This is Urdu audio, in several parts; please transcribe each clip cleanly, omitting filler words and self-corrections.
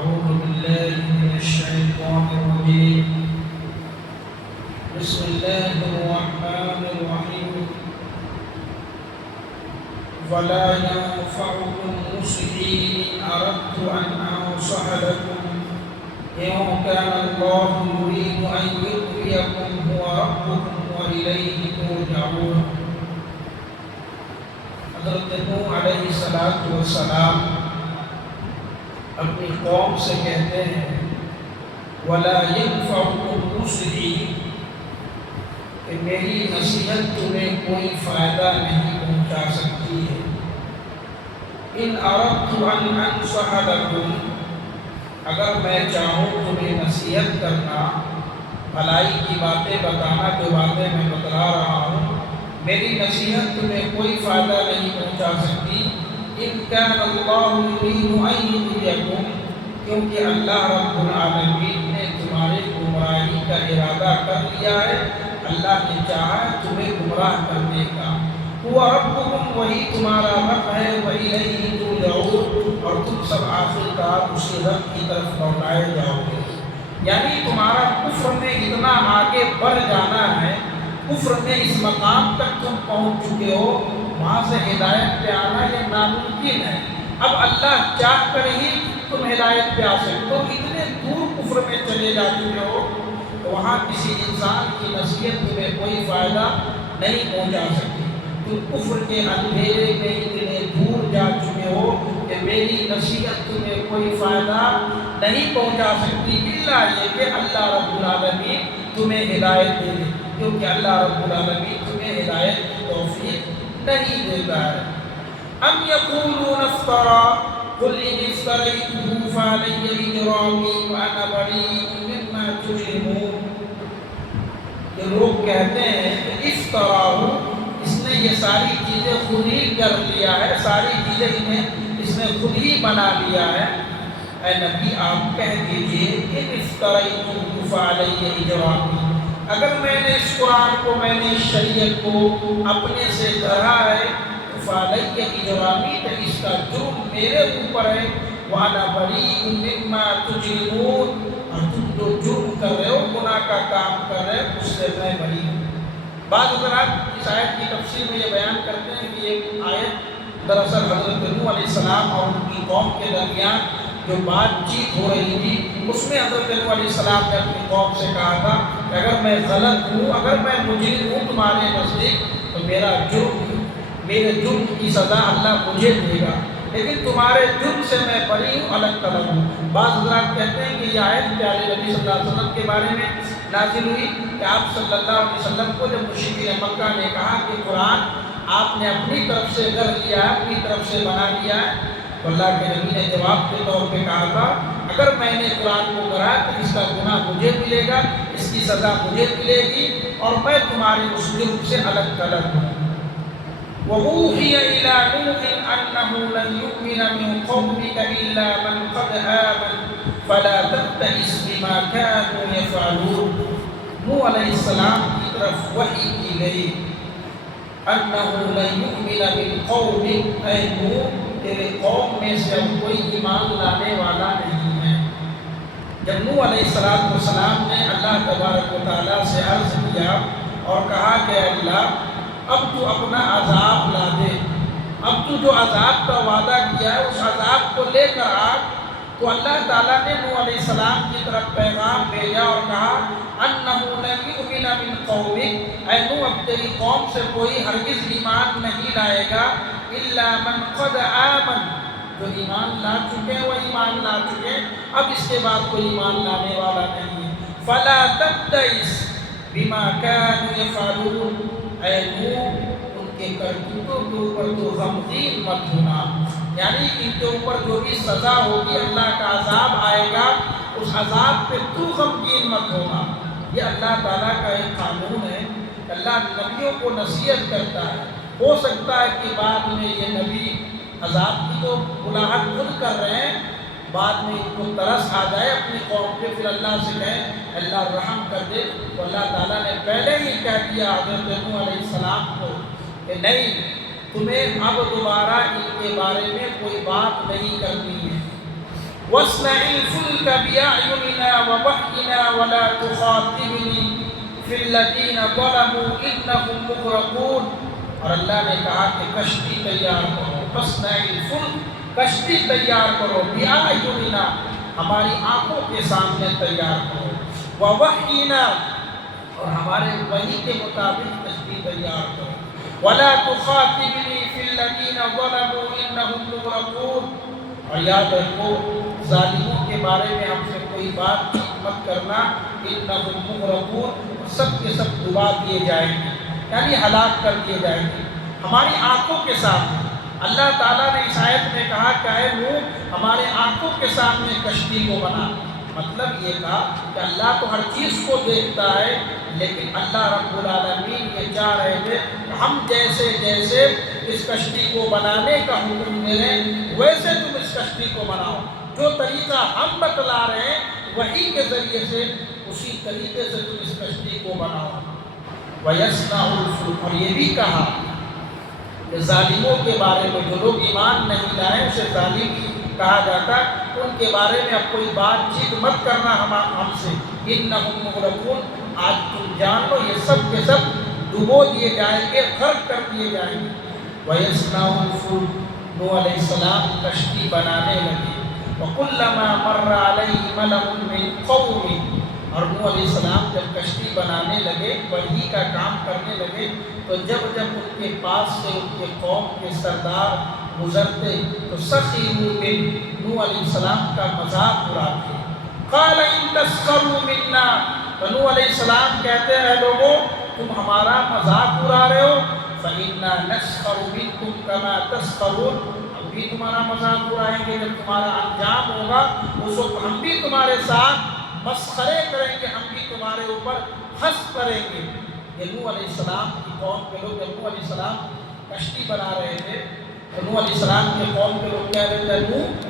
أعوذ بالله من الشيطان الرجيم. بسم الله الرحمن الرحيم. ولا ينفعكم نصحي إن أردت أن أنصح لكم إن كان الله يريد أن يغويكم هو ربكم وإليه ترجعون. حضرت نوح علیہ السلام اپنی قوم سے کہتے ہیں وَلَا يَنفَعُكُمْ نُصْحِي کہ میری نصیحت تمہیں کوئی فائدہ نہیں پہنچا سکتی ہے. إِنْ أَرَدْتُ أَنْ أَنْصَحَ لَكُمْ اگر میں چاہوں تمہیں نصیحت کرنا، بھلائی کی باتیں بتانا، جو باتیں میں بتلا رہا ہوں، میری نصیحت تمہیں کوئی فائدہ نہیں پہنچا سکتی. إِنْ كَانَ اللَّهُ يُرِيدُ أَن يُغْوِيَكُمْ کیونکہ اللہ رب العالمین نے تمہاری گمراہی کا ارادہ کر لیا ہے، اللہ نے چاہا ہے تمہیں گمراہ کرنے کا. هُوَ رَبُّكُمْ وہی تمہارا رب ہے، وَإِلَيْهِ تُرْجَعُونَ اور تم سب آخرکار اسی رب کی طرف لوٹائے جاؤ گے. یعنی تمہارا کفر میں اتنا آگے بڑھ جانا ہے، کفر میں اس مقام تک تم پہنچ چکے ہو، وہاں سے ہدایت پہ آنا یہ ناممکن ہے. اب اللہ چاہ کر ہی تم ہدایت پہ آ سکتے ہو. اتنے دور کفر میں چلے جا چکے ہو تو وہاں کسی انسان کی نصیحت تمہیں کوئی فائدہ نہیں پہنچا سکتی. تم کفر کے اندھیرے میں اتنے دور جا چکے ہو کہ میری نصیحت تمہیں کوئی فائدہ نہیں پہنچا سکتی، الا یہ کہ اللہ رب العالمین تمہیں ہدایت دے دے، کیونکہ اللہ رب العالمین تمہیں ہدایت کی توفیق نہیں دیتا ہے. ام یقولون افترا قل ان افتریته فعلی اجرامی وانا بریء مما تجرمون. یہ لوگ کہتے ہیں کہ افطراہ، اس نے یہ ساری چیزیں خود ہی کر لیا ہے، ساری چیزیں اس نے خود ہی بنا لیا ہے. اے نبی آپ کہہ دیجئے ان افتریته فعلی اجرامی، اگر میں نے اس قرآن کو، میں نے اس شریعت کو اپنے سے گڑھا ہے تو فعلی اجرامی، تو اس کا جرم میرے اوپر ہے. وَأَنَا بَرِيءٌ مِّمَّا تُجْرِمُونَ اور تم جو جرم کر رہے ہو، گناہ کا کام کر رہے ہو، اس سے میں بری ہوں. بعض حضرات اس آیت کی تفسیر میں یہ بیان کرتے ہیں کہ یہ آیت دراصل حضرت نوح علیہ السلام اور ان کی قوم کے درمیان جو بات چیت ہو رہی تھی، اس میں حضرت نوح علیہ السلام نے اپنی قوم سے کہا تھا کہ اگر میں غلط ہوں، اگر میں مجرم ہوں تمہارے نزدیک، تو میرے جرم کی سزا اللہ مجھے دے گا، لیکن تمہارے جرم سے میں بری ہوں، الگ تلگ ہوں. بعض حضرات کہتے ہیں کہ یہ آیت پیارے نبی صلی اللہ علیہ وسلم کے بارے میں نازل ہوئی کہ آپ صلی اللہ علیہ وسلم کو جب مشرکین مکہ نے کہا کہ قرآن آپ نے اپنی طرف سے کر لیا ہے، اپنی طرف سے بنا لیا ہے، تو اللہ کے نبی نے جواب کے طور پہ کہا تھا اگر میں نے قرآن کو کرا تو اس کا گناہ مجھے ملے گا، اس کی سزا مجھے ملے گی، اور میں تمہارے اس جرم سے الگ تلگ ہوں. وَأُوحِيَ إِلَىٰ نُوحٍ أَنَّهُ لَن يُؤْمِنَ مِن قَوْمِكَ إِلَّا مَن قَدْ آمَنَ فَلَا تَبْتَئِسْ بِمَا كَانُوا يَفْعَلُونَ. نوح علیہ السلام کی طرف وحی کی گئی أَنَّهُ لَن يُؤْمِنَ مِن قَوْمِكَ، اے نوح تیرے قوم میں سے اب کوئی ایمان لانے والا نہیں ہے. جب نوح علیہ السلام نے اللہ تبارک و تعالیٰ سے عرض کیا اور کہا کہ اللہ اب تو اپنا عذاب لا دے، اب تو جو عذاب کا وعدہ کیا ہے اس عذاب کو لے کر آ، تو اللہ تعالیٰ نے نوح علیہ السلام کی طرف پیغام بھیجا اور کہا أَنَّهُ لَن يُؤْمِنَ مِن قَوْمِكَ، اے نوح اب تیری قوم سے کوئی ہرگز ایمان نہیں لائے گا، إِلَّا مَن قَدْ آمَنَ، جو ایمان لا چکے وہ ایمان لا چکے، اب اس کے بعد کوئی ایمان لانے والا نہیں ہے. فَلَا تَبْتَئِسْ بِمَا كَانُوا يَفْعَلُونَ، اے نوح ان کے کرتوتوں کے اوپر تو غمگین مت ہونا، یعنی ان کے اوپر جو بھی سزا ہوگی، اللہ کا عذاب آئے گا، اس عذاب پہ تو غمگین مت ہونا. یہ اللہ تعالیٰ کا ایک قانون ہے. اللہ نبیوں کو نصیحت کرتا ہے. ہو سکتا ہے کہ بعد میں یہ نبی عذاب کی تو بلاہٹ خود کر رہے ہیں، بعد میں ان کو ترس آ جائے اپنی قوم پہ، پھر اللہ سے کہیں اللہ رحم کر دے. تو اللہ تعالیٰ نے پہلے ہی کہہ دیا حضرت نوح علیہ السلام کو کہ نہیں، تمہیں اب دوبارہ ان کے بارے میں کوئی بات نہیں کرنی ہے. واصنع الفلك بأعيننا ووحينا ولا تخاطبني في الذين ظلموا إنهم مغرقون. اور اللہ نے کہا کہ کشتی تیار کرو، واصنع الفلک، کشتی تیار کرو، بأعيننا، ہماری آنکھوں کے سامنے تیار کرو، ووحینا، اور ہمارے وحی کے مطابق کشتی تیار کرو، ولا تخاطبنی فی الذین ظلموا انہم مغرقون. اور یاد رکھو ظالموں کے بارے میں ہم سے کوئی بات مت کرنا، انہم مغرقون، سب کے سب ڈبا دیے جائیں گے، یعنی ہلاک کر دیے جائیں گے ہماری آنکھوں کے سامنے. اللہ تعالیٰ نے اس آیت میں کہا کہ اے نوح ہمارے آنکھوں کے سامنے کشتی کو بنا. مطلب یہ تھا کہ اللہ تو ہر چیز کو دیکھتا ہے، لیکن اللہ رب العالمین یہ چاہ رہے تھے کہ ہم جیسے جیسے اس کشتی کو بنانے کا حکم دے رہے ہیں ویسے تم اس کشتی کو بناؤ. جو طریقہ ہم بتلا رہے ہیں وہی کے ذریعے سے اسی طریقے سے تم اس کشتی کو بناؤ. وَيَصْنَعُ الْفُلْكَ، اور یہ بھی کہا کہ ظالموں کے بارے میں، جو لوگ ایمان نہیں لائے اسے ظالم کہا جاتا، ان کے بارے میں اب کوئی بات چیت مت کرنا ہم سے. انہم مغرقون، آج تم جان لو یہ سب کے سب ڈبو دیے جائیں گے، غرق کر دیے جائیں گے. وَيَصْنَعُ الْفُلْكَ، نوح علیہ السلام کشتی بنانے لگے. وَكُلَّمَا مَرَّ عَلَيْهِ مَلَأٌ مِّن قَوْمِهِ، اور نوح علیہ السلام جب کشتی بنانے لگے، بڑھی کا کام کرنے لگے، تو جب جب ان کے پاس سے ان کے قوم کے سردار گزرتے تو سخروا منہ، نوح علیہ السلام کا مذاق اڑاتے. قال ان تسخروا منا، تو نوح علیہ السلام کہتے ہیں لوگوں تم ہمارا مذاق اڑا رہے ہو، فإنا نسخر منکم کما تسخرون، ہم بھی تمہارا مذاق اڑائیں گے. جب تمہارا انجام ہوگا اس وقت ہم بھی تمہارے ساتھ مسخرے کریں گے، ہم بھی تمہارے اوپر ہنس کریں گے. یہ نوح علیہ السلام کی قوم کے لوگ، جب نوح علیہ السلام کشتی بنا رہے تھے تو نوح علیہ السلام کے قوم کے لوگ کہہ رہے تھے نوح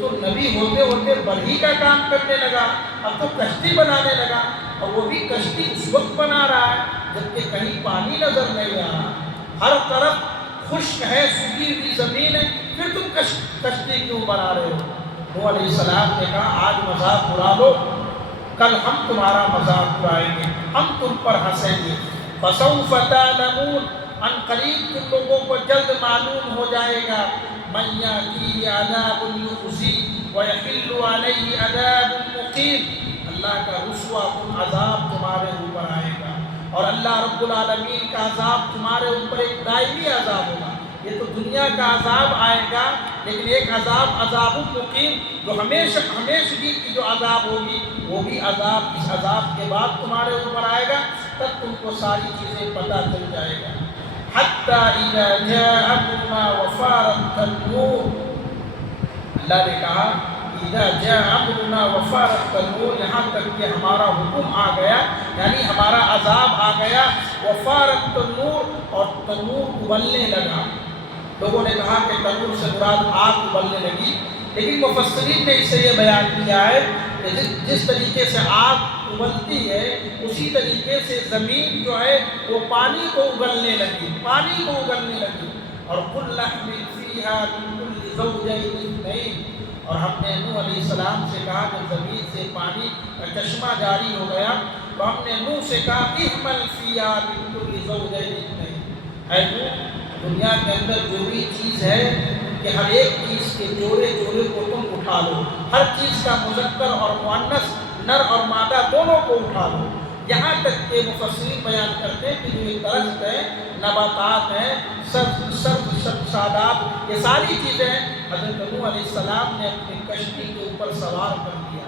تو نبی ہوتے ہوتے بڑھی کا کام کرنے لگا، اب تو کشتی بنانے لگا، اور وہ بھی کشتی اس وقت بنا رہا ہے جبکہ کہیں پانی نظر نہیں آ رہا، ہر طرف خشک ہے، سوکھی ہوئی زمین ہے، پھر تم کشتی کیوں بنا رہے ہو؟ نوح علیہ السلام نے کہا آج مذاق اڑا لو، کل ہم تمہارا مذاق اڑائیں گے، ہم تم پر ہنسیں گے. فَسَوْفَ تَعْلَمُونَ، ان قریب تم لوگوں کو جلد معلوم ہو جائے گا. مَن يَأْتِيهِ عَذَابٌ يُخْزِيهِ وَيَحِلُّ عَلَيْهِ عَذَابٌ مُقِيمٌ، اللہ کا رسوا کن عذاب تمہارے اوپر آئے گا، اور اللہ رب العالمین کا عذاب تمہارے اوپر ایک دائمی عذاب ہوگا. یہ تو دنیا کا عذاب آئے گا، لیکن ایک عذاب مقیم جو ہمیشگی کی جو عذاب ہوگی وہ بھی عذاب، اس عذاب کے بعد تمہارے اوپر آئے گا، تب تم کو ساری چیزیں پتہ چل جائے گا. حتی اذا جاء امرنا وفارت التنور، اللہ نے کہا اذا جاء امرنا وفارت التنور، یہاں تک کہ ہمارا حکم آ گیا، یعنی ہمارا عذاب آ گیا. وفارت التنور، اور تنور ابلنے لگا. لوگوں نے کہا کہ تنور سے مراد آگ ابلنے لگی، لیکن مفسرین نے اس سے یہ بیان کیا ہے کہ جس طریقے سے آگ ابلتی ہے اسی طریقے سے زمین جو ہے وہ پانی کو اگلنے لگی. اور قُلْ نَحْمِلْ فِيهَا مِن كُلِّ زَوْجَيْنِ اثْنَيْنِ، اور ہم نے نوح علیہ السلام سے کہا کہ زمین سے پانی کا چشمہ جاری ہو گیا، تو ہم نے نوح سے کہا احمل فِيهَا مِن كُلِّ زَوْجَيْنِ اثْنَيْنِ، اے نوح دنیا کے اندر جو بھی چیز ہے کہ ہر ایک چیز کے جوڑے کو تم اٹھا لو، ہر چیز کا مذکر اور مؤنث، نر اور مادہ دونوں کو اٹھا لو. یہاں تک کہ مفسرین بیان کرتے ہیں کہ جو یہ درخت ہے، نباتات ہیں، سادات، یہ ساری چیزیں حضرت نوح علیہ السلام نے اپنی کشتی کے اوپر سوار کر دیا.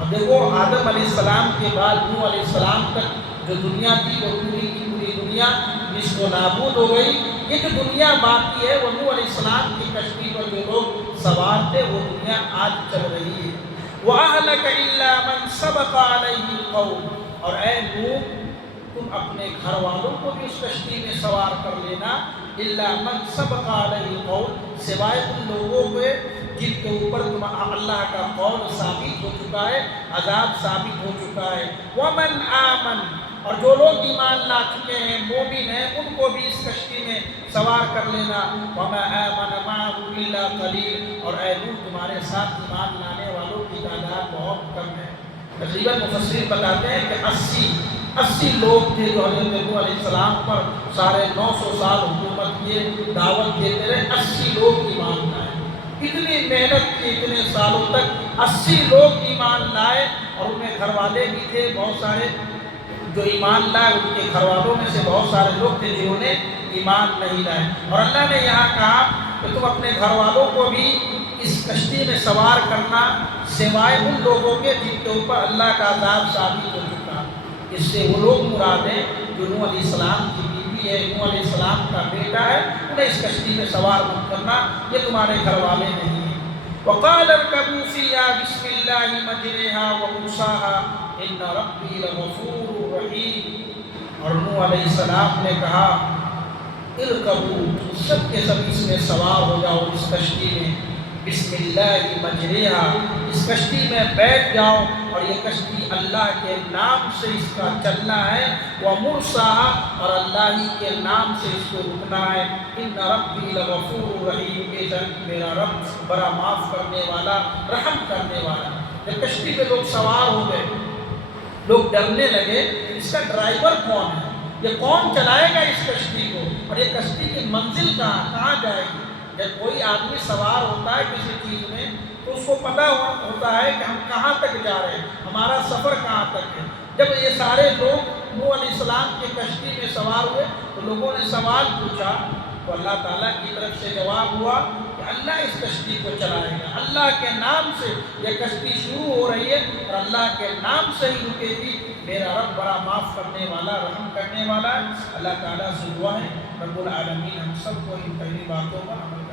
اب دیکھو آدم علیہ السلام کے بعد نوح علیہ السلام تک جو دنیا تھی وہ پوری کی پوری دنیا جس کو نابود ہو گئی. یہ جو دنیا باقی ہے وہ نوح علیہ السلام کی کشتی پر جو لوگ سوار تھے وہ دنیا آج چل رہی ہے. وَأَهْلَكَ إِلَّا مَنْ سَبَقَ عَلَيْهِ الْقَوْلُ، اور اے نوح تم اپنے گھر والوں کو بھی اس کشتی میں سوار کر لینا. إِلَّا مَنْ سَبَقَ عَلَيْهِ الْقَوْلُ، سوائے ان لوگوں کے جن کے اوپر اللہ کا قول ثابت ہو چکا ہے، عذاب ثابت ہو چکا ہے. وَمَنْ آمَنَ، اور جو لوگ ایمان لا چکے ہیں، مومن ہیں، ان کو بھی اس کشتی میں سوار کر لینا. وَمَا آمَنَ مَعَهُ الا قلیل، اور اے نوح تمہارے ساتھ ایمان لانے والوں کی تعداد بہت کم ہے۔ تقریباً مفسرین بتاتے ہیں کہ 80 لوگ تھے جو حضرت نوح علیہ السلام پر ساڑھے 900 سال حکومت کیے، دعوت دیتے رہے، 80 لوگ ایمان لائے۔ اتنی محنت کی، اتنے سالوں تک 80 لوگ ایمان لائے، اور ان میں گھر والے بھی تھے بہت سارے جو ایمان لائے، ان کے گھر والوں میں سے بہت سارے لوگ تھے جنہوں نے ایمان نہیں لائے۔ اور اللہ نے یہاں کہا کہ تم اپنے گھر والوں کو بھی اس کشتی میں سوار کرنا، سوائے ان لوگوں کے جن کے اوپر اللہ کا عذاب ثابت ہو چکا۔ اس سے وہ لوگ مراد ہیں جو نوح علیہ السلام کی بیوی ہے، نوح علیہ السلام کا بیٹا ہے، انہیں اس کشتی میں سوار مت کرنا، یہ تمہارے گھر والے نہیں ہیں۔ وقال اركبوا فيها بسم الله مجريها ومرساها ان ربي لغفور رحيم۔ اور نوح علیہ السلام نے کہا ارکبوا، سب کے سب اس میں سوار ہو جاؤ، اس کشتی میں، بسم اللہ مجریہا، اس کشتی میں بیٹھ جاؤ، اور یہ کشتی اللہ کے نام سے اس کا چلنا ہے، ومرساہا، اور اللہ ہی کے نام سے اس کو رکنا ہے، ان ربی لغفور رحیم، بے شک میرا رب بڑا معاف کرنے والا، رحم کرنے والا۔ جب کشتی پہ لوگ سوار ہو گئے، لوگ ڈرنے لگے، اس کا ڈرائیور کون ہے، یہ کون چلائے گا اس کشتی کو، اور یہ کشتی کی منزل کہاں جائے گی۔ جب کوئی آدمی سوار ہوتا ہے کسی چیز میں تو اس کو پتہ ہوتا ہے کہ ہم کہاں تک جا رہے ہیں، ہمارا سفر کہاں تک ہے۔ جب یہ سارے لوگ نوح علیہ السلام کی کشتی میں سوار ہوئے تو لوگوں نے سوال پوچھا، تو اللہ تعالیٰ کی طرف سے جواب ہوا کہ اللہ اس کشتی کو چلائے گا، اللہ کے نام سے یہ کشتی شروع ہو رہی ہے اور اللہ کے نام سے ہی رکے گی، میرا رب بڑا معاف کرنے والا، رحم کرنے والا ہے۔ اللہ تعالیٰ سے دعا ہے رب العالمین ہم سب کو ان پہلی باتوں پر عمل